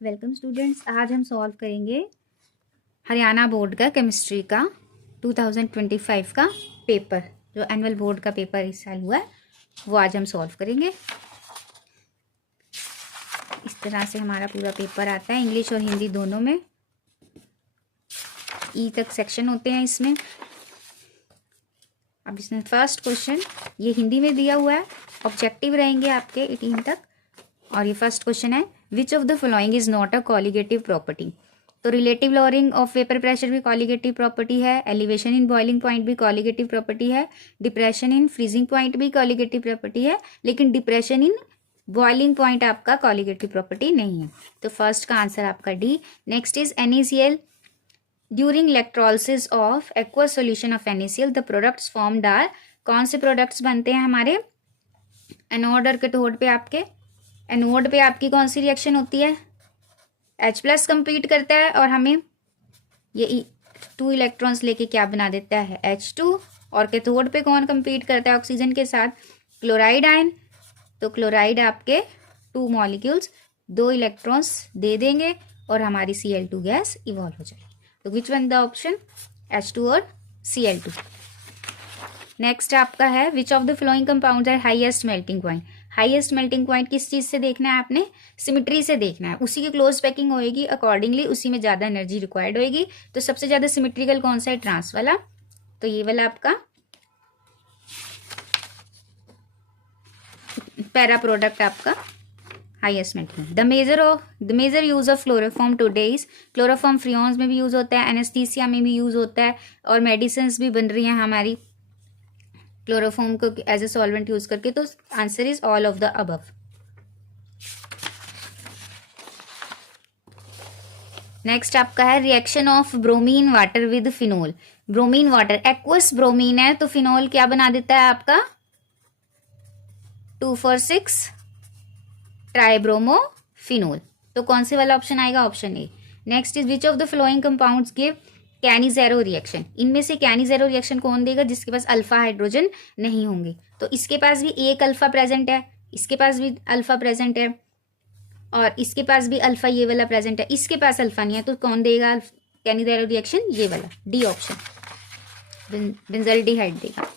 Welcome students. आज हम solve करेंगे हरियाणा बोर्ड का केमिस्ट्री का 2025 का पेपर, जो एनुअल बोर्ड का पेपर इस साल हुआ है वो आज हम सॉल्व करेंगे। इस तरह से हमारा पूरा पेपर आता है, इंग्लिश और हिंदी दोनों में। ई तक सेक्शन होते हैं इसमें। अब इसमें फर्स्ट क्वेश्चन ये हिंदी में दिया हुआ है, ऑब्जेक्टिव रहेंगे आपके 18 तक। और ये फर्स्ट क्वेश्चन है, which of the following is not a colligative property. तो relative lowering of vapour pressure भी कॉलिगेटिव प्रॉपर्टी है, एलिवेशन इन बॉइलिंग पॉइंट भी कॉलिगेटिव प्रॉपर्टी है, डिप्रेशन इन फ्रीजिंग पॉइंट भी कॉलिगेटिव प्रॉपर्टी है, लेकिन डिप्रेशन इन बॉइलिंग पॉइंट आपका colligative property नहीं है। तो फर्स्ट का आंसर आपका D. Next is NaCl। During electrolysis of aqueous solution of NaCl the products formed are. कौन से प्रोडक्ट्स बनते हैं हमारे एनोड और कैथोड पे आपके। एनोड पे आपकी कौन सी रिएक्शन होती है, H+ कंप्लीट करता है और हमें ये 2 इलेक्ट्रॉन्स लेके क्या बना देता है, H2। और कैथोड पे कौन कंप्लीट करता है ऑक्सीजन के साथ, क्लोराइड आयन। तो क्लोराइड आपके 2 मॉलिक्यूल्स 2 इलेक्ट्रॉन्स दे देंगे और हमारी Cl2 गैस इवॉल्व हो जाएगी। तो which one the option, H2 और Cl2। नेक्स्ट आपका है, which of the flowing compounds are highest melting point. Highest melting point किस चीज से देखना है आपने, सिमिट्री से देखना है। उसी की क्लोज पैकिंग होएगी, अकॉर्डिंगली उसी में ज्यादा एनर्जी रिक्वायर्ड होएगी। तो सबसे ज्यादा सिमिट्रिकल कौन सा है, ट्रांस वाला। तो ये वाला आपका पैरा प्रोडक्ट आपका highest melting. The major use of chloroform today is, chloroform freons में भी यूज होता है, एनेस्थीसिया में भी यूज होता है, और मेडिसिन भी बन रही हैं हमारी क्लोरोफॉर्म को एज ए सॉल्वेंट यूज करके। तो answer is all of the above. Next आपका है, reaction of bromine water with phenol. Bromine water aqueous bromine है, तो फिनोल क्या बना देता है आपका 2,4,6 ट्राइब्रोमोफिनोल। तो कौन से वाला ऑप्शन आएगा, option A. Next is, which of the flowing compounds give Cannizzaro reaction. इनमें से कैनिजेरो रिएक्शन कौन देगा, जिसके पास अल्फा हाइड्रोजन नहीं होंगे। तो इसके पास भी एक अल्फा प्रेजेंट है, इसके पास भी अल्फा प्रेजेंट है, और इसके पास भी अल्फा ये वाला प्रेजेंट है, इसके पास अल्फा नहीं है। तो कौन देगा कैनिजेरो रिएक्शन, ये वाला डी ऑप्शन, बेंजल्डिहाइड देगा।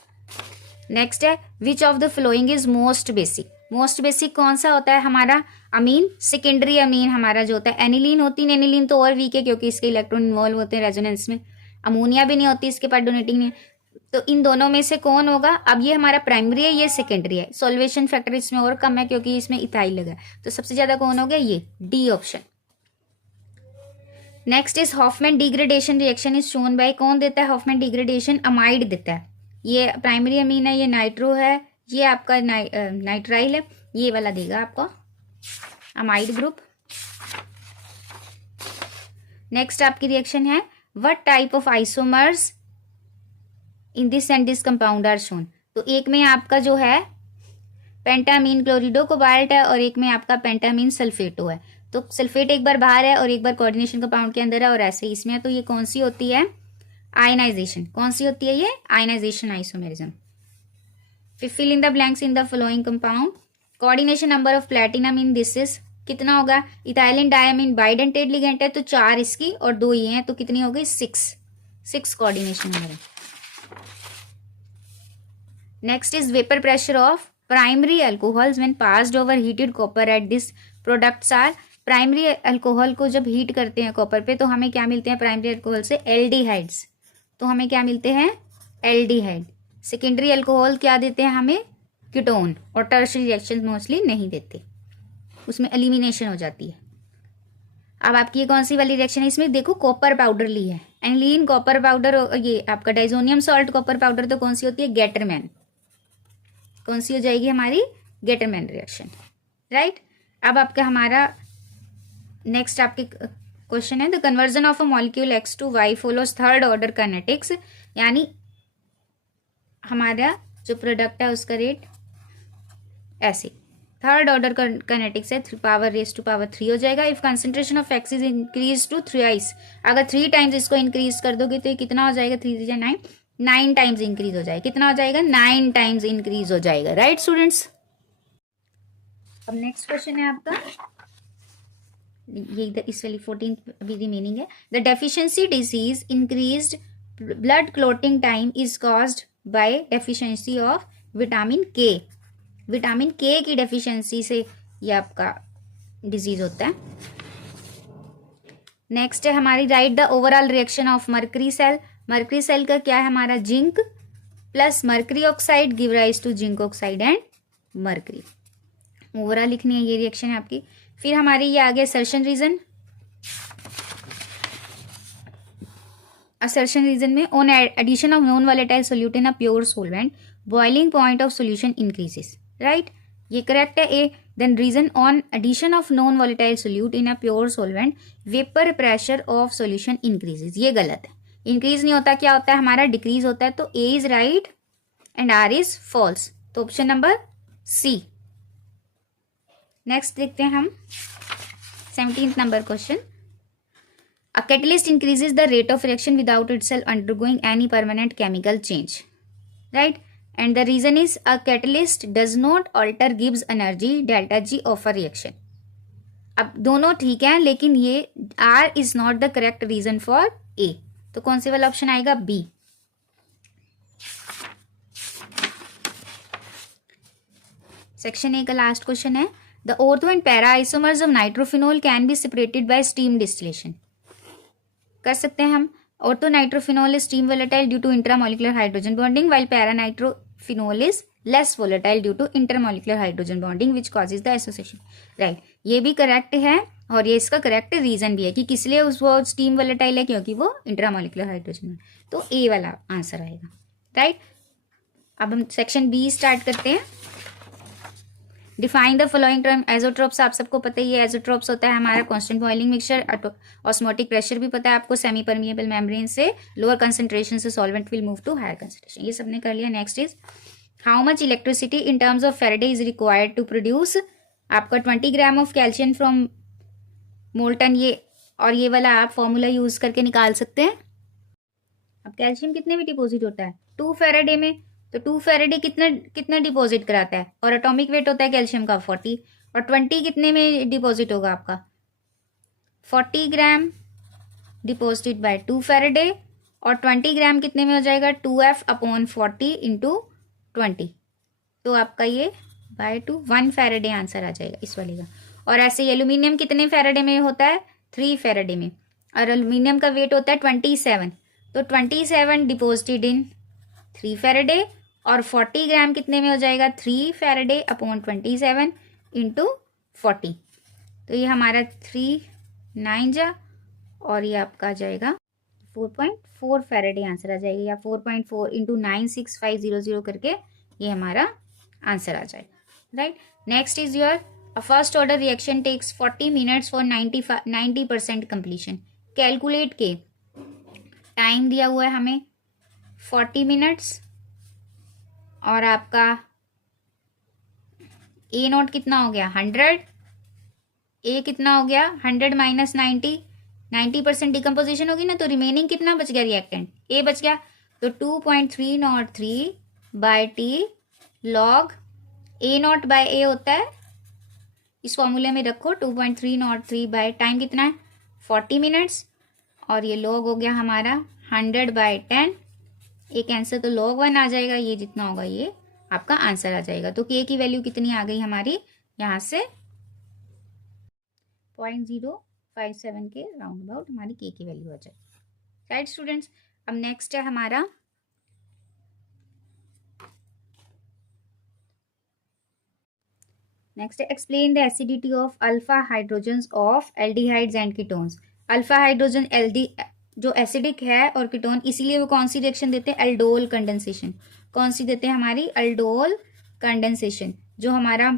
नेक्स्ट है, which of the following is most basic. Most basic कौन सा होता है हमारा, अमीन। सेकेंडरी अमीन हमारा जो होता है एनिलीन होती है। एनिलीन तो और वीक है क्योंकि इसके इलेक्ट्रॉन इन्वॉल्व होते हैं रेजोनेंस में। अमोनिया भी नहीं होती, इसके पास डोनेटिंग नहीं है। तो इन दोनों में से कौन होगा, अब ये हमारा प्राइमरी है, ये सेकेंडरी है। सॉल्वेशन फैक्टर इसमें और कम है क्योंकि इसमें इथाइल लगा है। तो सबसे ज्यादा कौन हो गया, ये D option. Next is, Hoffmann degradation reaction is shown by. कौन देता है हॉफमैन डिग्रेडेशन, अमाइड देता है। ये प्राइमरी अमीन है, ये नाइट्रो है, ये आपका नाइट्राइल है, ये वाला देगा आपको अमाइड ग्रुप। नेक्स्ट आपकी रिएक्शन है, what type of isomers in this and this compound are shown. तो एक में आपका जो है पेंटामीन क्लोरिडो कोबाल्ट है, और एक में आपका पेंटामीन सल्फेटो है। तो सल्फेट एक बार बाहर है और एक बार कोऑर्डिनेशन कंपाउंड के अंदर है, और ऐसे इसमें है। तो ये कौन सी होती है, आयनाइजेशन। कौन सी होती है ये, ionization isomerism. Fill in the blanks in the following compound. Coordination number of platinum in this is, कितना होगा, इथाइलिन डायमीन बाइडेंटेड लिगेंड है, तो 4 इसकी और 2 ये हैं, तो कितनी हो गई 6 कोऑर्डिनेशन नंबर है। Next is, vapour pressure of primary alcohols when passed over heated copper at this products are. Primary alcohol को जब हीट करते हैं कॉपर पे, तो हमें क्या मिलते हैं प्राइमरी अल्कोहल से, एल्डिहाइड्स। तो हमें क्या मिलते हैं, एल्डिहाइड। सेकेंडरी अल्कोहल क्या देते हैं हमें, कीटोन। और टर्शियरी रिएक्शन मोस्टली नहीं देते, उसमें एलिमिनेशन हो जाती है। अब आपकी ये कौन सी वाली रिएक्शन है, इसमें देखो कॉपर पाउडर ली है, एनिलीन कॉपर पाउडर, ये आपका डाइजोनियम सॉल्ट कॉपर पाउडर। तो कौन सी होती है, गेटरमैन। कौन सी हो जाएगी हमारी, गेटरमैन रिएक्शन, राइट। अब आपका हमारा नेक्स्ट आपके क्वेश्चन है, the conversion of a molecule X to Y follows third order kinetics. यानी हमारा जो प्रोडक्ट है उसका रेट ऐसे थर्ड ऑर्डर काइनेटिक्स है, पावर रेस टू पावर 3 हो जाएगा। If concentration of X is increase to 3x, अगर 3 टाइम्स इसको इंक्रीज कर दोगे तो ये कितना हो जाएगा, 3 9, 9 टाइम्स इंक्रीज हो जाएगा। कितना हो जाएगा, 9 टाइम्स इंक्रीज हो जाएगा, राइट स्टूडेंट्स। अब नेक्स्ट क्वेश्चन है आपका, ये इधर इस वाली 14th अभी रिमेनिंग है। The deficiency disease increased blood clotting time is caused by deficiency of vitamin के। विटामिन के की डेफिशिएंसी से ये आपका डिजीज होता है। नेक्स्ट है हमारी right the overall reaction of mercury cell. Mercury cell का क्या है हमारा, zinc plus mercury oxide give rise to zinc oxide and mercury. Overall लिखनी है, ये रिएक्शन है आपकी। फिर हमारी ये आ गया असर्शन रीजन। असर्शन रीजन में on addition of non volatile solute in a pure solvent boiling point of solution increases, right, ये करेक्ट है A. Then reason on addition of non volatile solute in a pure solvent vapour pressure of solution increases, ये गलत है। Increase नहीं होता, क्या होता है हमारा, डिक्रीज होता है। तो A is right and R is false, तो ऑप्शन नंबर सी। नेक्स्ट देखते हैं हम 17th number question. A catalyst increases the rate of reaction without itself undergoing any permanent chemical change, right? And the reason is a catalyst does not alter Gibbs energy delta G of a reaction. अब दोनों ठीक है, लेकिन ये R is not the correct reason for A. तो कौन से वाला ऑप्शन आएगा, B। सेक्शन ए का लास्ट क्वेश्चन है the ortho and para isomers of nitrophenol can be separated by steam distillation. कर सकते हैं हम। Ortho nitrophenol is steam volatile due to intramolecular hydrogen bonding while para nitrophenol is less volatile due to intermolecular hydrogen bonding which causes the association, right. ये भी correct है और ये इसका करेक्ट रीजन भी है कि किस लिए वो स्टीम वोलेटाइल है, क्योंकि वो इंट्रामोलिकुलर हाइड्रोजन है। तो ए वाला आंसर आएगा, राइट। अब हम सेक्शन बी स्टार्ट करते हैं। Define the following term. Azeotropes आप सबको पता ही है, एजोट्रोप्स होता है हमारा constant boiling mixture. Osmotic pressure भी पता है आपको, सेमी परमिएबल मेम्ब्रेन से लोअर कंसंट्रेशन से solvent will move to higher concentration, ये सबने कर लिया। Next is how much electricity in terms of Faraday is required to produce आपका 20 gram of calcium from molten. ये और ये वाला आप फॉर्मूला यूज करके निकाल सकते हैं। अब कैल्शियम कितने में डिपॉजिट होता है, 2 फेरेडे में। तो 2 फेरेडे कितना डिपॉजिट कराता है, और एटॉमिक वेट होता है कैल्शियम का 40, और 20 कितने में डिपॉजिट होगा आपका, 40 ग्राम डिपॉजिटेड बाय 2 फेरेडे, और 20 ग्राम कितने में हो जाएगा, 2F/40 इंटू 20। तो आपका ये बाय 2 1 फेरेडे आंसर आ जाएगा इस वाले का। और ऐसे ही एल्यूमिनियम कितने फेरेडे में होता है, 3 फेरेडे में, और एल्यूमिनियम का वेट होता है 27। तो 27 डिपॉजिटेड इन 3 फेरेडे, और 40 ग्राम कितने में हो जाएगा, 3 फेरेडे अपॉन 27 इंटू 40। तो ये हमारा 3 9 जा, और ये आपका आ जाएगा 4.4 फेरेडे आंसर आ जाएगा, या 4.4 इंटू 96500 करके ये हमारा आंसर आ जाएगा, right. Next is your first order reaction takes 40 minutes for 90% completion. Calculate के टाइम दिया हुआ है हमें 40 मिनट्स, और आपका ए नोट कितना हो गया 100, ए कितना हो गया 100 माइनस 90% डिकम्पोजिशन होगी ना, तो रिमेनिंग कितना बच गया रिएक्टेंट, ए बच गया। तो 2.303 by T log A naught by A होता है, इस फॉर्मूले में रखो 2.303 बाय टाइम कितना है 40 मिनट्स, और ये लॉग हो गया हमारा 100/10, एक आंसर तो log 1 आ जाएगा, ये जितना होगा ये आपका आंसर आ जाएगा। तो के की वैल्यू कितनी आ गई हमारी, यहाँ से 0.057 के राउंड अबाउट हमारी के की वैल्यू आ जाएगी, राइट स्टूडेंट्स। अब नेक्स्ट है हमारा explain the acidity of alpha hydrogens of aldehydes and ketones. Alpha hydrogen जो एसिडिक है और कीटोन, इसीलिए वो कौन सी रिएक्शन देते हैं, एल्डोल कंडेंसेशन। कौन सी देते हैं हमारी, एल्डोल कंडेंसेशन। जो हमारा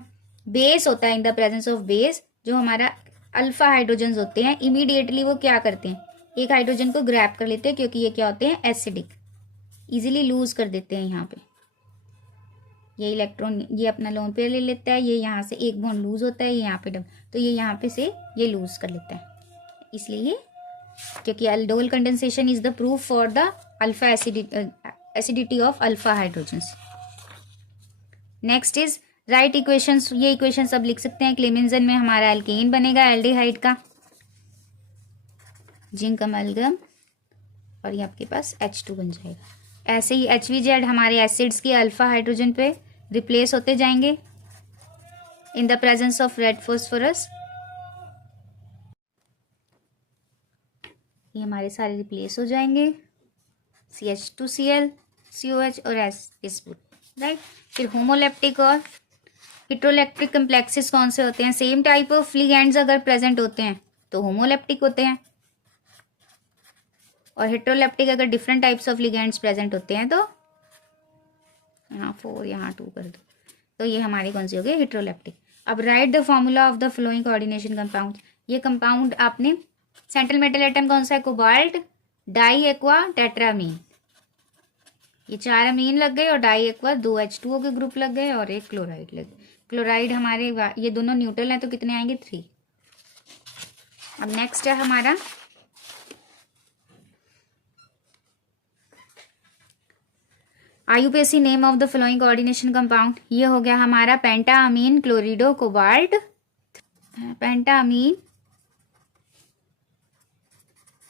बेस होता है, in the presence of base, जो हमारा अल्फा हाइड्रोजन होते हैं, इमीडिएटली वो क्या करते हैं, एक हाइड्रोजन को ग्रैब कर लेते हैं, क्योंकि ये क्या होते हैं, एसिडिक, इजीली लूज कर देते हैं। यहाँ पे ये इलेक्ट्रॉन ये अपना लोन पेयर ले लेता है, ये यहाँ से एक बॉन्ड लूज होता है, ये यहाँ पे तो ये यहाँ पे से ये लूज कर लेता है, इसलिए क्योंकि aldol condensation is the proof for the alpha acidity of alpha hydrogens. Next is right equations. ये इक्वेशन सब लिख सकते हैं। क्लेमेंजन में हमारा एल्केन बनेगा एल्डिहाइड का, जिंक अमलगम, और ये आपके पास H2 बन जाएगा। ऐसे ही HVZ हमारे एसिड्स की अल्फा हाइड्रोजन पे रिप्लेस होते जाएंगे in the presence of red phosphorus. ये हमारे सारे रिप्लेस हो जाएंगे, CH2Cl, COH और S राइट। फिर होमोलेप्टिक और हेट्रोलेप्टिक कम्प्लेक्सेस कौन से होते हैं? सेम टाइप ऑफ लिगेंड्स अगर प्रेजेंट होते हैं तो होमोलेप्टिक होते हैं, और हेट्रोलेप्टिक अगर different types of ligands present होते हैं तो यहाँ 4 यहाँ 2 कर दो, तो ये हमारी कौन सी हो गई? हेट्रोलेप्टिक। अब right the formula of the flowing coordination compound. ये कंपाउंड आपने सेंट्रल मेटल एटम कौन सा है? Cobalt di aqua tetrammine. ये 4 अमीन लग गए और डाई एक्वा 2 H2O के ग्रुप लग गए और एक क्लोराइड लग गए। क्लोराइड हमारे ये दोनों न्यूट्रल हैं तो कितने आएंगे? 3। अब नेक्स्ट है हमारा आयुपेसी name of the flowing coordination compound. ये हो गया हमारा पेंटाअमीन क्लोरिडो कोबाल्ट, पेंटाअमीन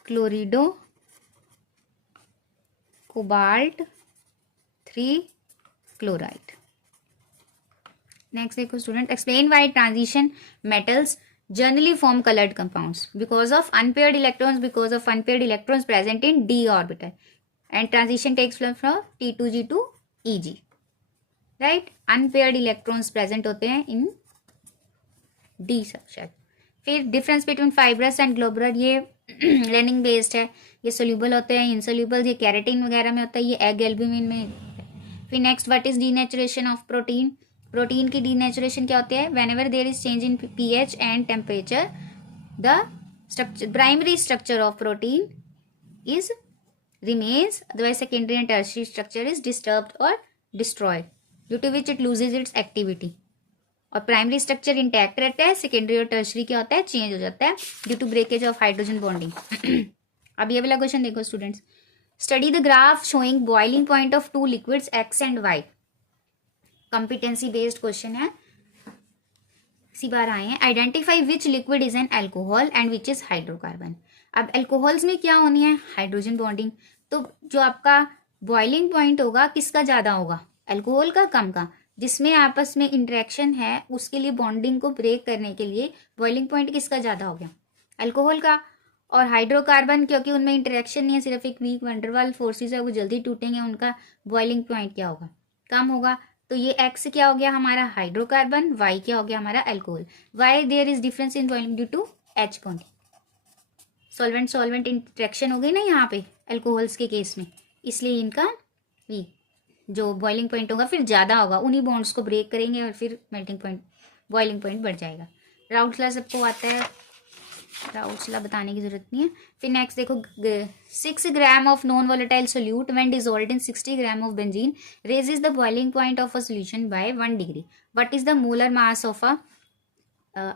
क्लोरिडो कोबाल्ट 3 क्लोराइड। नेक्स्ट देखो student, explain why transition metals generally form colored compounds because of unpaired electrons present in d orbital and transition takes place from T2G to EG, right? unpaired electrons present होते हैं in d subset। फिर difference between fibrous and globular, ये laning based है, ये soluble होते हैं, insoluble ये keratin वगैरह में होता है, ये एग एल्ब्यूमिन में। फिर next, what is denaturation of protein. Protein की डीनेचुरेशन क्या होती है? Whenever there is change in pH and temperature the primary structure of protein is remains, otherwise secondary and tertiary structure is disturbed or destroyed, due to which it loses its activity। और primary structure intact रहता है, secondary और tertiary क्या होता है? Change हो जाता है due to breakage of hydrogen bonding. अब ये वाला क्वेश्चन देखो students, study the graph showing boiling point of 2 liquids X and Y। Competency based question है, इसी बार आए हैं। Identify which liquid is an alcohol and which is hydrocarbon. अब अल्कोहल्स में क्या होनी है? Hydrogen bonding. तो जो आपका बॉइलिंग पॉइंट होगा किसका ज्यादा होगा? अल्कोहल का, कम का। जिसमें आपस में इंटरेक्शन है उसके लिए बॉन्डिंग को ब्रेक करने के लिए बॉइलिंग पॉइंट किसका ज्यादा हो गया? अल्कोहल का। और हाइड्रोकार्बन क्योंकि उनमें इंटरेक्शन नहीं है, सिर्फ एक वीक वंडरवाल फोर्सेस है, वो जल्दी टूटेंगे, उनका बॉइलिंग पॉइंट क्या होगा? कम होगा। तो ये X क्या हो गया हमारा? हाइड्रोकार्बन। Y क्या हो गया हमारा? Alcohol. Why there is difference in boiling? Due to H bond. Solvent solvent interaction हो गई ना यहाँ पे अल्कोहल्स के केस में, इसलिए इनका जो बॉइलिंग पॉइंट होगा फिर ज़्यादा होगा, उन्हीं बॉन्ड्स को ब्रेक करेंगे और फिर मेल्टिंग पॉइंट, बॉइलिंग पॉइंट बढ़ जाएगा। राउल्ट्स सबको आता है, राउल्ट्स बताने की जरूरत नहीं है। फिर नेक्स्ट देखो, 6 gram of non volatile solute when dissolved in 60 gram of benzene raises the boiling point of a solution by 1 degree. What is the molar mass of a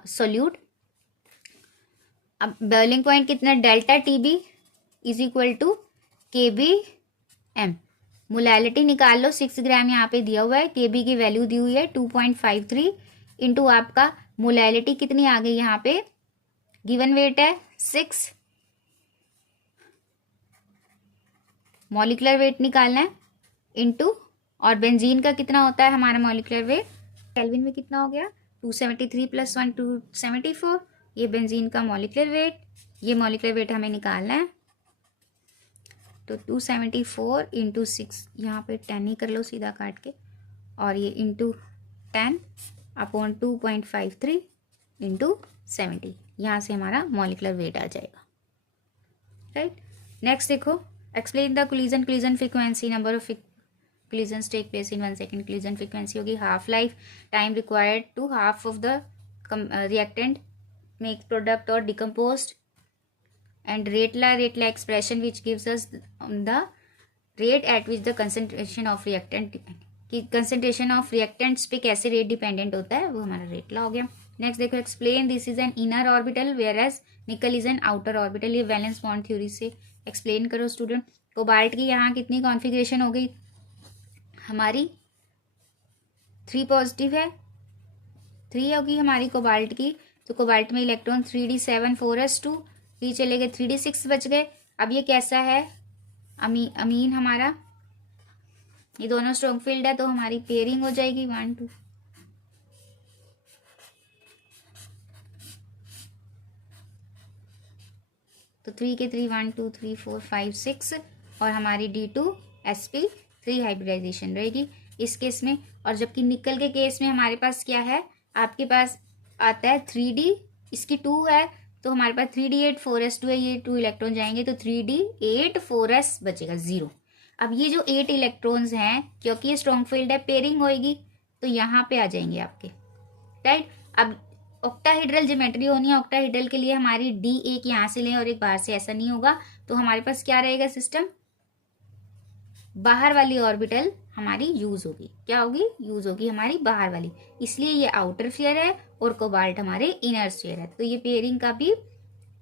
solute? अब बॉइलिंग पॉइंट कितना? Delta TB is equal to kbm। Molality निकाल लो, 6 ग्राम यहाँ पे दिया हुआ है, kb की वैल्यू दी हुई है 2.53 इंटू आपका मोलैलिटी कितनी आ गई यहाँ पे? गिवन वेट है 6, मॉलिक्यूलर वेट निकालना है इंटू, और बेंजीन का कितना होता है हमारा मॉलिक्यूलर वेट? केल्विन में कितना हो गया? 273 + 1 274। ये बेंजीन का मॉलिक्यूलर वेट, ये मॉलिक्यूलर वेट हमें निकालना है, तो 274 इंटू 6, यहाँ पे 10 ही कर लो सीधा काट के, और ये इंटू 10 अपॉन 2.53 इंटू 70, यहाँ से हमारा मॉलिक्यूलर वेट आ जाएगा, राइट। नेक्स्ट देखो, explain the collision frequency. Number of collisions take place in 1 second। collision frequency होगी half life time required to half of the reactant make product or decomposed, and rate expression which gives us the rate at which the concentration of reactant कि concentration of reactants पे कैसे rate dependent होता है, वो हमारा rate ला हो गया। Next देखो, explain this is an inner orbital where as nickel is an outer orbital. ये वैलेंस बॉन्ड थ्योरी से एक्सप्लेन करो स्टूडेंट। कोबाल्ट की यहाँ कितनी कॉन्फ़िगरेशन हो गई हमारी? 3 पॉजिटिव है, 3 होगी हमारी कोबाल्ट की, तो कोबाल्ट में इलेक्ट्रॉन 3d7 4s2, फिर चले गए 3d6 बच गए। अब ये कैसा है, अमीन हमारा, ये दोनों स्ट्रॉन्ग फील्ड है तो हमारी पेयरिंग हो जाएगी 1 2। तो 3 के 3 1 2 3 4 5 6 और हमारी D2sp3 हाइब्रिडाइजेशन रहेगी इस केस में। और जबकि निकल के केस में हमारे पास क्या है, आपके पास आता है 3d, इसकी 2 है तो हमारे पास 3d8 4s2 है, ये 2 इलेक्ट्रॉन जाएंगे तो 3d8 4s बचेगा 0। अब ये जो 8 इलेक्ट्रॉन्स हैं, क्योंकि ये स्ट्रॉन्ग फील्ड है, पेयरिंग होएगी तो यहाँ पे आ जाएंगे आपके, राइट। अब ऑक्टाहेड्रल ज्योमेट्री होनी है, ऑक्टाहेड्रल के लिए हमारी D एक यहाँ से लें और एक बाहर से, ऐसा नहीं होगा। तो हमारे पास क्या रहेगा सिस्टम, बाहर वाली ऑर्बिटल हमारी यूज होगी, क्या होगी, यूज होगी हमारी बाहर वाली, इसलिए ये आउटर स्फीयर है और कोबाल्ट हमारे इनर स्फीयर है। तो ये पेयरिंग का भी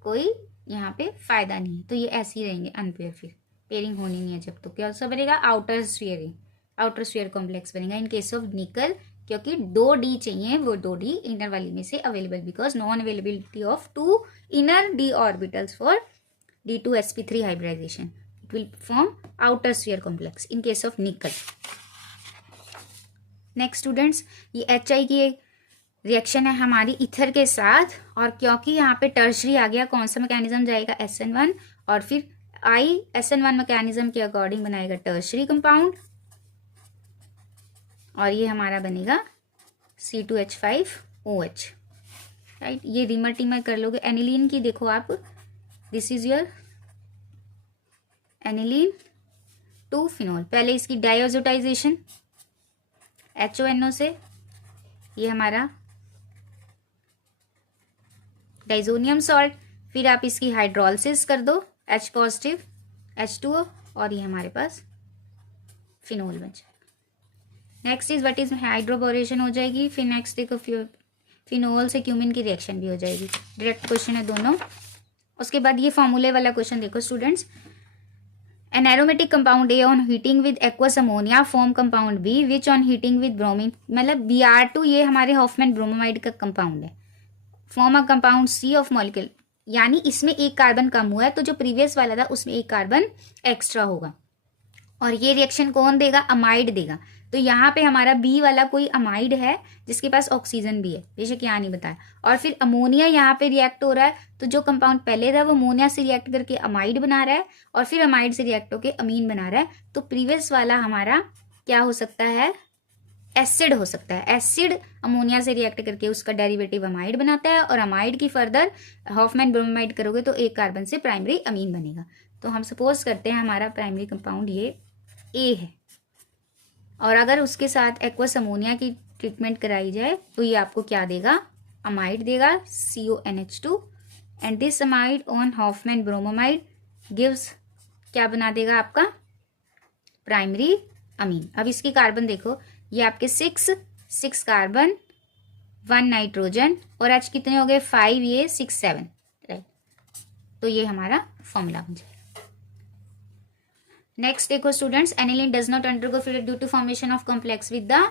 कोई यहाँ पे फायदा नहीं है, तो ये ऐसे ही रहेंगे अनपेयर, फिर पेयरिंग होनी नहीं है जब। तो क्या सा बनेगा, outer sphere, outer sphere complex बनेगा इन केस ऑफ निकल, क्योंकि 2d चाहिए, वो 2d इनर वाली में से available, because non availability of 2 inner d orbitals for D2sp3 hybridization. It will form outer sphere complex in case of nickel. Next students, ये HI की रिएक्शन है हमारी ईथर के साथ, और क्योंकि यहाँ पे टर्शरी आ गया, कौन सा मैकेनिज्म जाएगा, SN1, और फिर I SN1 मैकेनिज्म के अकॉर्डिंग बनाएगा टर्शरी कंपाउंड, और ये हमारा बनेगा C2H5OH, राइट। ये रिमर टीमर कर लोगे। एनिलीन की देखो आप, this is your aniline 2 phenol, पहले इसकी डाइऑक्साइडाइजेशन HONO से, ये हमारा डाइजोनियम सॉल्ट, फिर आप इसकी हाइड्रोलिसिस कर दो H पॉजिटिव H2O, और ये हमारे पास फिनोल बन जाएगा। Next is what is hydroboration हो जाएगी। फिर नेक्स्ट देखो फिनोल से क्यूमिन की रिएक्शन भी हो जाएगी। डायरेक्ट क्वेश्चन है दोनों। उसके बाद ये फॉर्मूले वाला क्वेश्चन देखो students, an aromatic compound A on heating with aqueous ammonia form compound B which on heating with bromine, मतलब Br2 ये हमारे हॉफमैन ब्रोमोमाइड का कंपाउंड है, form a compound C of molecule, यानी इसमें एक कार्बन कम हुआ है, तो जो प्रीवियस वाला था उसमें एक कार्बन एक्स्ट्रा होगा, और ये रिएक्शन कौन देगा, अमाइड देगा। तो यहाँ पे हमारा बी वाला कोई अमाइड है जिसके पास ऑक्सीजन भी है, बेशक यहाँ नहीं बताया, और फिर अमोनिया यहाँ पे रिएक्ट हो रहा है, तो जो कंपाउंड पहले था वो अमोनिया से रिएक्ट करके अमाइड बना रहा है, और फिर अमाइड से रिएक्ट होकर अमीन बना रहा है। तो प्रीवियस वाला हमारा क्या हो सकता है, एसिड हो सकता है। एसिड अमोनिया से रिएक्ट करके उसका डेरिवेटिव अमाइड बनाता है, और अमाइड की फर्दर हॉफमैन ब्रोमाइड करोगे तो एक कार्बन से प्राइमरी अमीन बनेगा। तो हम सपोज करते हैं हमारा प्राइमरी कंपाउंड ये ए है, और अगर उसके साथ एक्वस अमोनिया की ट्रीटमेंट कराई जाए तो ये आपको क्या देगा, अमाइड देगा CONH2, and this amide on Hoffmann bromamide gives क्या बना देगा आपका प्राइमरी अमीन। अब इसकी कार्बन देखो, ये आपके 6 कार्बन 1 नाइट्रोजन, और H कितने हो गए 5, ये 6 7, राइट। तो ये हमारा फॉर्मूला बन जाएगा। नेक्स्ट देखो students, aniline does not undergo filter due to formation of complex with the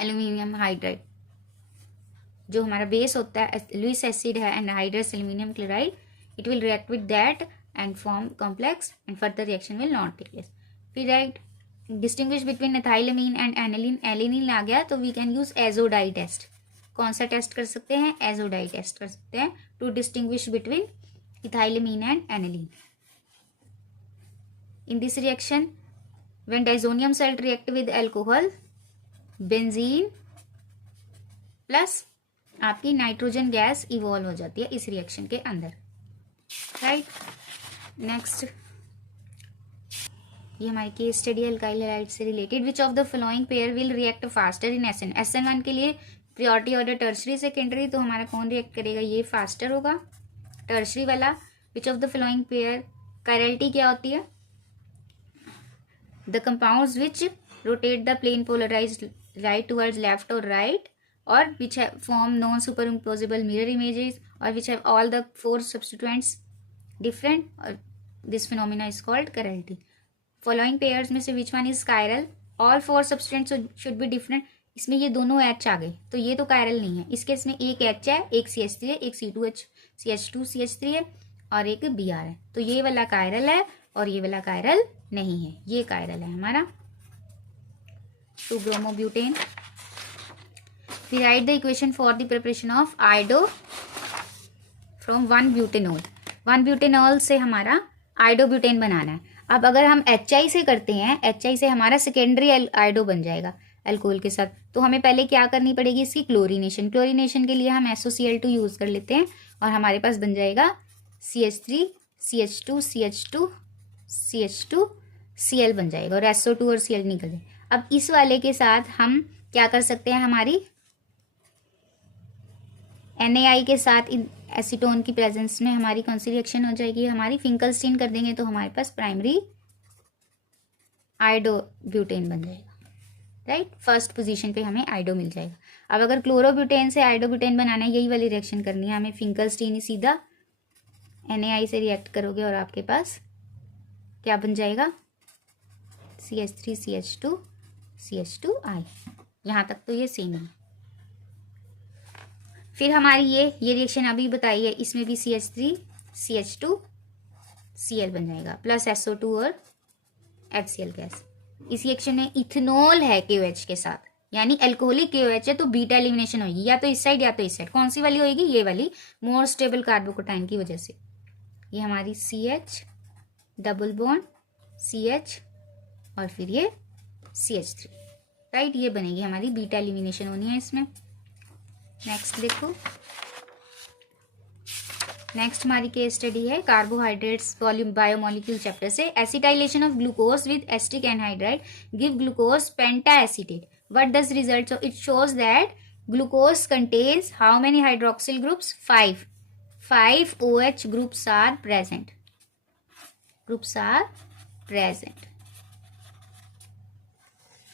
aluminium hydride. जो हमारा बेस होता है लुइस एसिड है and hydrous aluminium chloride, it will react with that and form complex and further reaction will not take place. फिर write distinguish between ethylamine and aniline, aniline आ गया तो we can use azo dye test. कौन सा test कर सकते हैं, azo dye test कर सकते हैं to distinguish between ethylamine and aniline. In this reaction, when disonium salt react with alcohol, benzene plus आपकी नाइट्रोजन गैस इवॉल्व हो जाती है इस रिएक्शन के अंदर, राइट। नेक्स्ट ये हमारी केस स्टडी अल्काइल हैलाइड से related. Which of the following pair will react faster in SN1 के लिए प्रियोरिटी ऑर्डर टर्शरी सेकेंडरी, तो हमारा कौन रिएक्ट करेगा, ये फास्टर होगा टर्शरी वाला। विच of the following pair, chirality क्या होती है, the compounds which rotate the plane polarized right towards left or right, or which have form non superimposable mirror images, or which have all the 4 substituents different, or this phenomena is called chirality. Following pairs में से which one is chiral, all 4 substituents should be different। इसमें ये दोनों H आ गए तो ये तो chiral नहीं है, इसके इसमें एक H है, एक CH3 है, एक C2H CH2 CH3 है, और एक Br है। तो ये वाला कायरल है और ये वाला कायरल नहीं है, ये कायरल है हमारा 2-ब्रोमोब्यूटेन। We write the equation for the preparation of iodo from 1-butanol। 1-butanol से हमारा आयोडोब्यूटेन बनाना है। अब अगर हम HI से करते हैं, HI से हमारा सेकेंडरी आयोडो बन जाएगा अल्कोहल के साथ। तो हमें पहले क्या करनी पड़ेगी, इसकी क्लोरीनेशन। क्लोरीनेशन के लिए हम SOCl2 यूज़ कर लेते हैं और हमारे पास बन जाएगा CH3 CH2 CH2 CH2 Cl बन जाएगा और SO2 और Cl निकल जाए। अब इस वाले के साथ हम क्या कर सकते हैं, हमारी NaI के साथ एसीटोन की प्रेजेंस में हमारी कौन सी रिएक्शन हो जाएगी, हमारी फिंकलस्टीन कर देंगे तो हमारे पास प्राइमरी आयोडोब्यूटेन बन जाएगा। राइट, फर्स्ट पोजीशन पे हमें आयोडो मिल जाएगा। अब अगर क्लोरोब्यूटेन से आयोडोब्यूटेन बनाना है, यही वाली रिएक्शन करनी है हमें, फिंकलस्टीन ही सीधा NaI से रिएक्ट करोगे और आपके पास क्या बन जाएगा, CH3 CH2 CH2I। यहाँ तक तो ये सेम है। फिर हमारी ये रिएक्शन अभी बताई है, इसमें भी CH3 CH2 Cl बन जाएगा प्लस SO2 और HCl गैस। इस रिएक्शन में इथेनॉल है KOH के साथ, यानी अल्कोहलिक KOH है तो बीटा एलिमिनेशन होगी, या तो इस साइड या तो इस साइड। कौन सी वाली होगी, ये वाली, मोर स्टेबल कार्बोकेटाइन की वजह से। ये हमारी CH डबल बॉन्ड CH और फिर ये CH3। राइट, ये बनेगी हमारी, बीटा एलिमिनेशन होनी है इसमें। नेक्स्ट देखो, नेक्स्ट हमारी केस स्टडी है कार्बोहाइड्रेट्स वॉल्यूम बायोमोलिक्यूल चैप्टर से। Acetylation of glucose with acetic anhydride give glucose penta acetate. What does result? So it shows that glucose contains how many hydroxyl groups? 5 OH groups are present.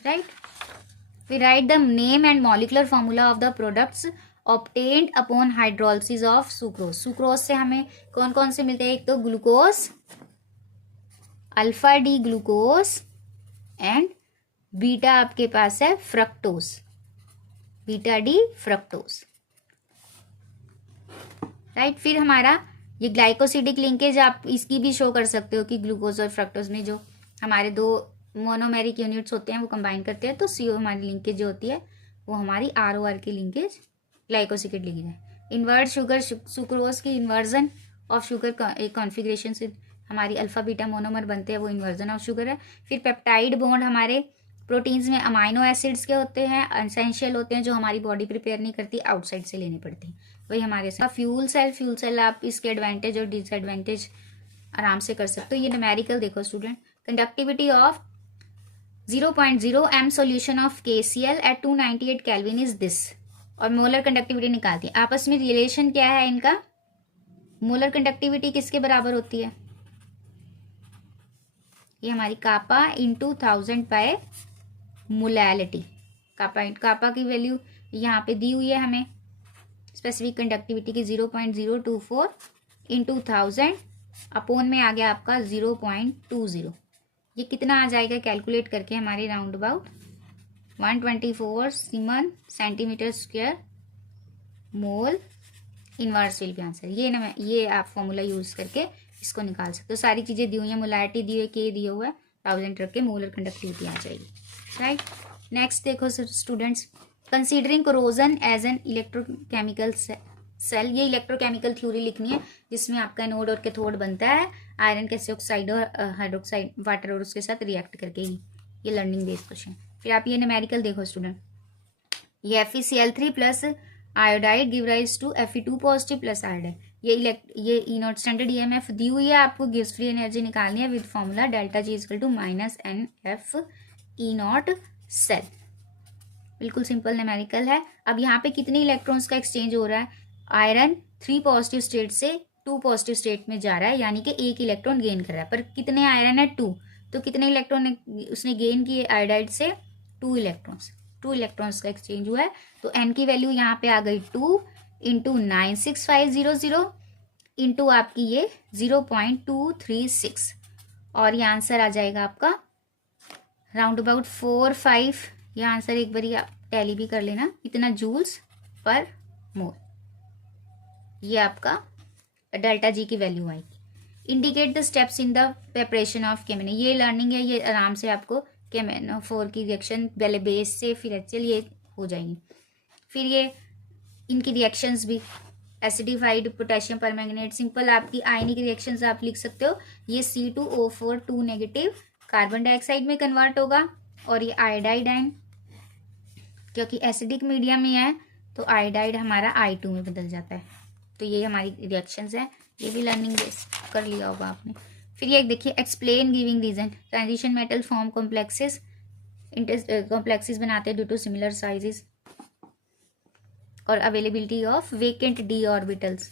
Right? We write the name and molecular formula of the products obtained upon hydrolysis of sucrose। Sucrose से हमें कौन कौन से मिलते हैं, एक तो glucose, alpha D glucose and beta आपके पास है fructose, beta D fructose. Right, फिर हमारा ये ग्लाइकोसिडिक लिंकेज आप इसकी भी शो कर सकते हो कि ग्लूकोज और फ्रक्टोज में जो हमारे दो मोनोमेरिक यूनिट्स होते हैं वो कंबाइन करते हैं, तो CO हमारी लिंकेज जो होती है वो हमारी ROR की लिंकेज ग्लाइकोसिडिक लिंकेज है। इन्वर्ट शुगर, सुक्रोज की इन्वर्जन ऑफ शुगर कॉन्फिग्रेशन से हमारी अल्फा बीटा मोनोमर बनते हैं, वो इन्वर्जन ऑफ शुगर है। फिर पेप्टाइड बॉन्ड हमारे प्रोटीन्स में अमाइनो एसिड्स के होते हैं, एसेंशियल होते हैं, जो हमारी बॉडी प्रिपेयर नहीं करती, आउटसाइड से लेने पड़ते हैं, वही हमारे साथ। फ्यूल सेल आप इसके एडवांटेज और डिसएडवांटेज आराम से कर सकते हो। ये न्यूमेरिकल देखो student, conductivity of 0.0 m solution of KCl at 298 kelvin is this, और मोलर कंडक्टिविटी निकालती है। आपस में रिलेशन क्या है इनका, मोलर कंडक्टिविटी किसके बराबर होती है, ये हमारी कापा इंटू 1000 बाय मोलैलिटी। कापा की वैल्यू यहाँ पे दी हुई है हमें, स्पेसिफिक कंडक्टिविटी की 0.024 इंटू 1000 अपोन में आ गया आपका 0.20। ये कितना आ जाएगा कैलकुलेट करके हमारे round about 124 semen centimetre square mole inverse will be answer. ये आप फॉर्मूला यूज करके इसको निकाल सकते हो। सारी चीजें दी हुई हैं, मोलैरिटी दी हुई है, के दिया हुआ है, 1000 रख के मोलर कंडक्टिविटी आ जाएगी। राइट, नेक्स्ट देखो students, considering corrosion as an electrochemical cell. ये इलेक्ट्रोकेमिकल थ्योरी लिखनी है जिसमें आपका एनोड और कैथोड बनता है आयरन के ऑक्साइड और हाइड्रोक्साइड वाटर और उसके साथ रिएक्ट करके ही। ये लर्निंग बेस्ड क्वेश्चन। फिर आप ये न्यूमेरिकल देखो स्टूडेंट, ये FeCl3 plus iodide give rise to Fe2 positive plus iodide. ये ई नॉट स्टैंडर्ड EMF दी हुई है, आपको गिव्स फ्री एनर्जी निकालनी है with formula delta G equal to -NF E naught cell. बिल्कुल सिंपल न्यूमेरिकल है। अब यहाँ पे कितने इलेक्ट्रॉन्स का एक्सचेंज हो रहा है, आयरन 3 पॉजिटिव स्टेट से 2 पॉजिटिव स्टेट में जा रहा है, यानी कि 1 इलेक्ट्रॉन गेन कर रहा है। पर कितने आयरन है, 2, तो कितने इलेक्ट्रॉन उसने गेन किए आयोडाइड से, 2 इलेक्ट्रॉन्स का एक्सचेंज हुआ है। तो N की वैल्यू यहाँ पे आ गई 2 इंटू 96500 इंटू आपकी ये 0.236, और ये आंसर आ जाएगा आपका राउंड अबाउट 4-5। ये आंसर एक बार आप टैली भी कर लेना, इतना जूल्स पर मोल। ये आपका डेल्टा जी की वैल्यू आएगी। Indicate the steps in the preparation of केमेनो, ये लर्निंग है, ये आराम से आपको केमेनोफोर की रिएक्शन पहले बेस से फिर एचएल ये हो जाएंगी। फिर ये इनकी रिएक्शंस भी एसिडिफाइड पोटेशियम परमैंगनेट, सिंपल आपकी आयनिक रिएक्शंस आप लिख सकते हो। ये C2O4 2 नेगेटिव कार्बन डाइऑक्साइड में कन्वर्ट होगा और ये आयोडाइड आयन, क्योंकि एसिडिक मीडियम में है तो आयोडाइड हमारा I2 में बदल जाता है। तो ये हमारी रिएक्शंस है, ये भी लर्निंग कर लिया होगा आपने। फिर ये देखिए explain giving reason, transition metal form complexes, complexes बनाते हैं ड्यू टू सिमिलर साइजेस और availability of vacant d orbitals,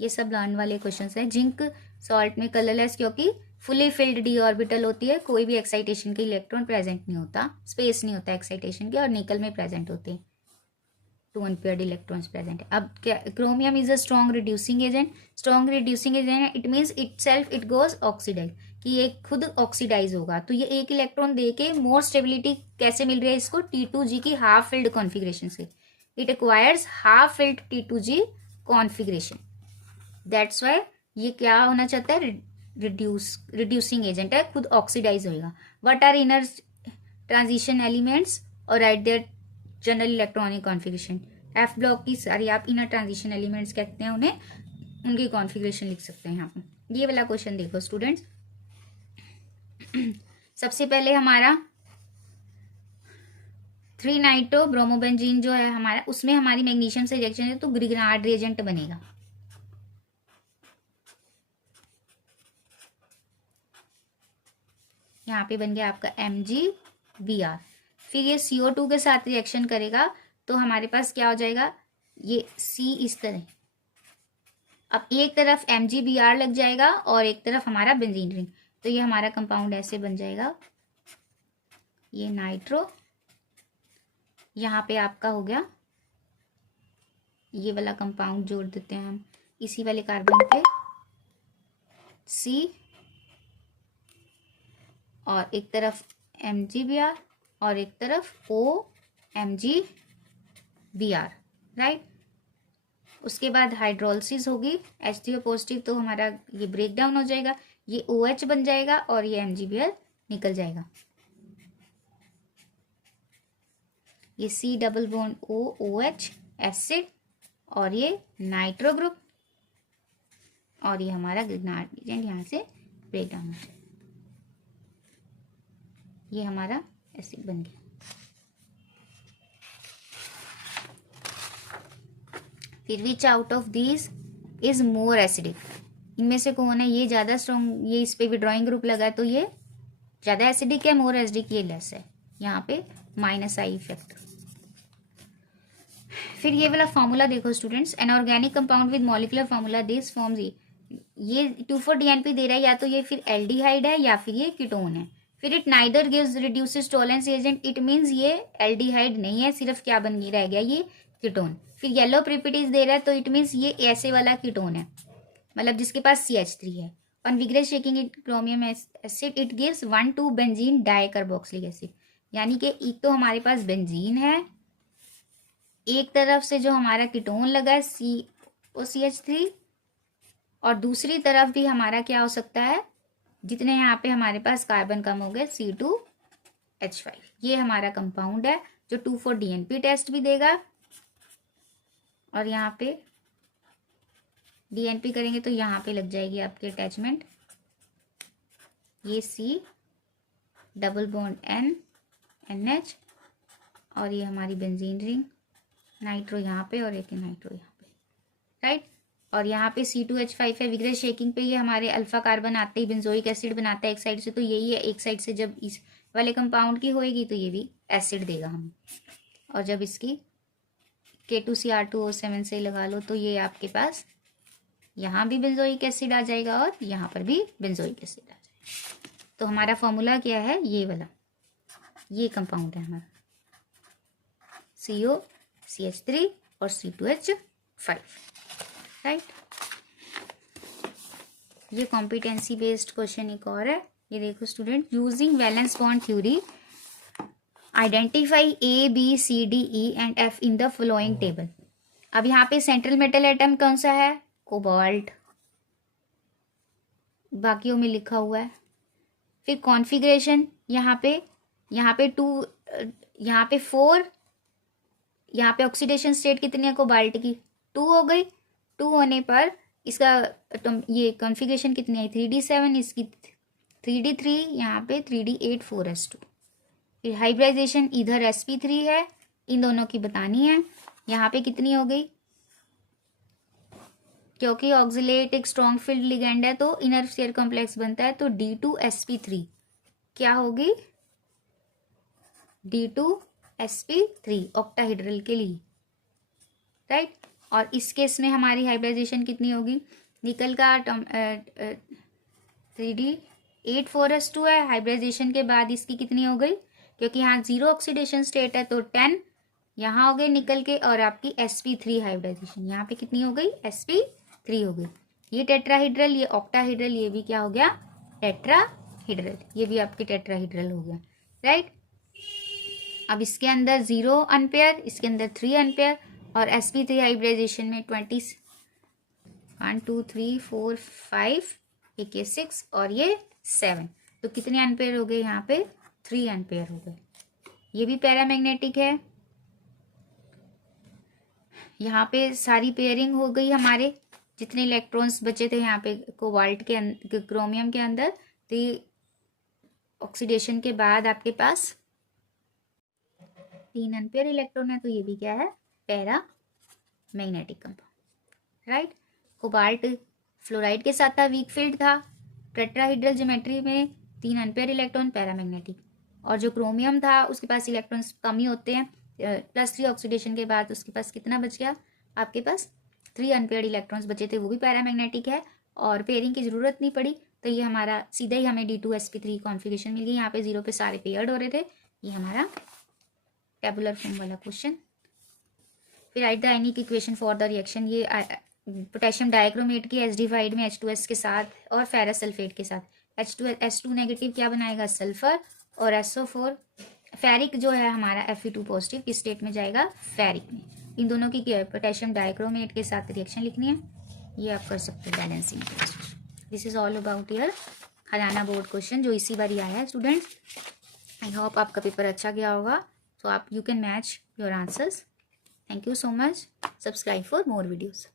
ये सब लर्न वाले क्वेश्चंस हैं। जिंक सॉल्ट में कलरलेस क्योंकि फुली फिल्ड डी ऑर्बिटल होती है, कोई भी एक्साइटेशन के इलेक्ट्रॉन प्रेजेंट नहीं होता, स्पेस नहीं होता एक्साइटेशन के, और निकल में प्रेजेंट होते हैं 2 अनपेयर्ड इलेक्ट्रॉन्स प्रेजेंट है। अब क्या, chromium is a strong reducing agent, strong reducing agent है, it means itself it goes oxidise, कि ये खुद ऑक्सीडाइज होगा। तो ये एक इलेक्ट्रॉन दे के मोर स्टेबिलिटी कैसे मिल रही है इसको, T2G की हाफ फिल्ड कॉन्फिग्रेशन से, it acquires half filled T2G configuration, that's why ये क्या होना चाहता है, रिड्यूसिंग एजेंट है, खुद ऑक्सीडाइज होगा। What are inner transition elements और write their general electronic configuration, F block की सारी आप इनर ट्रांजिशन एलिमेंट्स कहते हैं उन्हें, उनकी कॉन्फिगरेशन लिख सकते हैं यहाँ पर। ये वाला क्वेश्चन देखो स्टूडेंट्स, सबसे पहले हमारा 3 नाइट्रो ब्रोमोबेंजीन जो है हमारा, उसमें हमारी मैग्नीशियम से रिएक्शन है तो ग्रिग्नार्ड रिएजेंट बनेगा। यहाँ पे बन गया आपका MgBr। फिर ये CO2 के साथ रिएक्शन करेगा तो हमारे पास क्या हो जाएगा, ये C इस तरह, अब एक तरफ MgBr लग जाएगा और एक तरफ हमारा बेंजीन रिंग, तो ये हमारा कंपाउंड ऐसे बन जाएगा, ये नाइट्रो, यहाँ पे आपका हो गया ये वाला कंपाउंड जोड़ देते हैं हम इसी वाले कार्बन पे C, और एक तरफ MgBr और एक तरफ OMgBr, राइट। उसके बाद हाइड्रोलिसिस होगी H3O पॉजिटिव, तो हमारा ये ब्रेक डाउन हो जाएगा, ये OH बन जाएगा और ये MgBr निकल जाएगा, ये C double bond OH acid और ये नाइट्रो ग्रुप, और ये हमारा ग्रिग्नार्ड एजेंट यहाँ से ब्रेक डाउन हो जाएगा, ये हमारा एसिड बन गया। फिर विच out of these is more acidic, इनमें से कौन है ये ज्यादा स्ट्रॉन्ग, ये इस पे विड्रॉइंग ग्रुप लगा है तो ये ज्यादा एसिडिक है, मोर एसिडिक ये लेस है, यहाँ पे -I इफेक्ट। फिर ये वाला फॉर्मूला देखो students, an organic compound with molecular formula this forms, ये 2,4-DNP दे रहा है, या तो ये फिर एल्डिहाइड है या फिर ये कीटोन है। फिर it neither gives reduces tolerance agent, it means ये एल्डिहाइड नहीं है, सिर्फ क्या बन गई रह गया ये कीटोन। फिर येलो प्रिपिटीज दे रहा है तो इट मीन्स ये ऐसे वाला कीटोन है, मतलब जिसके पास CH3 है। On vigorous shaking it chromium acid it gives 1,2 benzene dicarboxylic acid, यानी कि एक तो हमारे पास बेंजीन है, एक तरफ से जो हमारा कीटोन लगा है COCH3, और दूसरी तरफ भी हमारा क्या हो सकता है, जितने यहाँ पे हमारे पास कार्बन कम हो गए C2H5, ये हमारा कंपाउंड है जो 2,4-DNP टेस्ट भी देगा, और यहाँ पे DNP करेंगे तो यहाँ पे लग जाएगी आपकी अटैचमेंट, ये C double bond N NH, और ये हमारी बेंजीन रिंग, नाइट्रो यहाँ पे और एक नाइट्रो यहाँ पे, राइट। और यहाँ पे C2H5 है, विग्रस शेकिंग पे ये हमारे अल्फा कार्बन आते ही बेंजोइक एसिड बनाता है एक साइड से, तो यही है, एक साइड से जब इस वाले कंपाउंड की होएगी तो ये भी एसिड देगा हमें, और जब इसकी K2Cr2O7 से लगा लो तो ये आपके पास यहाँ भी बेंजोइक एसिड आ जाएगा और यहाँ पर भी बेंजोइक एसिड आ जाएगा। तो हमारा फॉर्मूला क्या है, ये वाला, ये कंपाउंड है हमारा CO CH3 और C2H5, राइट। ये कॉम्पिटेंसी बेस्ड क्वेश्चन एक और है, ये देखो student, using valence bond theory identify A B C D E and F in the following table. अब यहाँ पे सेंट्रल मेटल एटम कौन सा है, कोबाल्ट, बाकियों में लिखा हुआ है। फिर कॉन्फ़िगरेशन, यहाँ पे 2, यहाँ पे 4, यहाँ पे ऑक्सीडेशन स्टेट कितनी है कोबाल्ट की, 2 हो गई। 2 होने पर इसका ये कॉन्फ़िगरेशन कितनी है, 3d7, इसकी 3d3, यहाँ पे 3d8 4s2। फिर हाइब्रिडाइजेशन इधर sp3 है, इन दोनों की बतानी है। यहाँ पे कितनी हो गई, क्योंकि ऑक्सिलेट एक स्ट्रॉन्ग फील्ड लिगेंड है तो इनर शेयर कॉम्प्लेक्स बनता है, तो d2sp3 क्या होगी, d2sp3 ऑक्टाहेड्रल के लिए, राइट। और इस केस में हमारी हाइब्रिडाइजेशन कितनी होगी, निकल का 3d8 4s2 है, हाइब्रिडाइजेशन के बाद इसकी कितनी हो गई, क्योंकि यहाँ 0 ऑक्सीडेशन स्टेट है तो 10 यहाँ हो गई निकल के, और आपकी sp3 हाइब्रिडाइजेशन यहाँ पे कितनी हो गई, sp3 हो गई। ये टेट्राहीड्रल, ये ऑक्टाहीड्रल, ये भी क्या हो गया, टेट्राहीड्रल, ये भी आपके टेट्राहीड्रल हो गया, राइट। अब इसके अंदर 0 अनपेयर, इसके अंदर 3 अनपेयर, और sp3 हाइब्रिडाइजेशन में 20 1 2 3 4 5, एक ये 6 और ये 7, तो कितने अनपेयर हो गए, यहाँ पे 3 अनपेयर हो गए। ये भी पैरामैग्नेटिक है। यहाँ पे सारी पेयरिंग हो गई हमारे, जितने इलेक्ट्रॉन्स बचे थे यहाँ पे कोबाल्ट के क्रोमियम के अंदर, तो ऑक्सीडेशन के बाद आपके पास 3 अनपेयर इलेक्ट्रॉन है, तो ये भी क्या है, paramagnetic compound, right. Cobalt fluoride के साथ था, वीक फील्ड था, टेट्राहीड्रल ज्योमेट्री में 3 अनपेयर इलेक्ट्रॉन पैरामैग्नेटिक, और जो क्रोमियम था उसके पास इलेक्ट्रॉन्स कम ही होते हैं, +3 ऑक्सीडेशन के बाद उसके पास कितना बच गया, आपके पास 3 अनपेयर्ड इलेक्ट्रॉन्स बचे थे, वो भी पैरामैग्नेटिक है, और पेयरिंग की जरूरत नहीं पड़ी, तो ये हमारा सीधा ही हमें d2sp3 कॉन्फ़िगरेशन मिल गई। यहाँ पे 0 पे सारे पेयर्ड हो रहे थे, ये हमारा टेबुलर फॉर्म वाला क्वेश्चन। फिर right the ionic equation for the reaction, ये पोटेशियम डाइक्रोमेट की एसिडिफाइड में H2S के साथ और फेरस सल्फेट के साथ, H2 नेगेटिव क्या बनाएगा, सल्फर, और SO4 फेरिक जो है हमारा Fe2 पॉजिटिव किस स्टेट में जाएगा, फेरिक में। इन दोनों की क्या है, पोटेशियम डाइक्रोमेट के साथ रिएक्शन लिखनी है, ये आप कर सकते हो balancing. This is all about your Haryana board question जो इसी बार ही आया है स्टूडेंट्स। आई होप आपका पेपर अच्छा गया होगा, so you can match your answers. Thank you so much. Subscribe for more videos.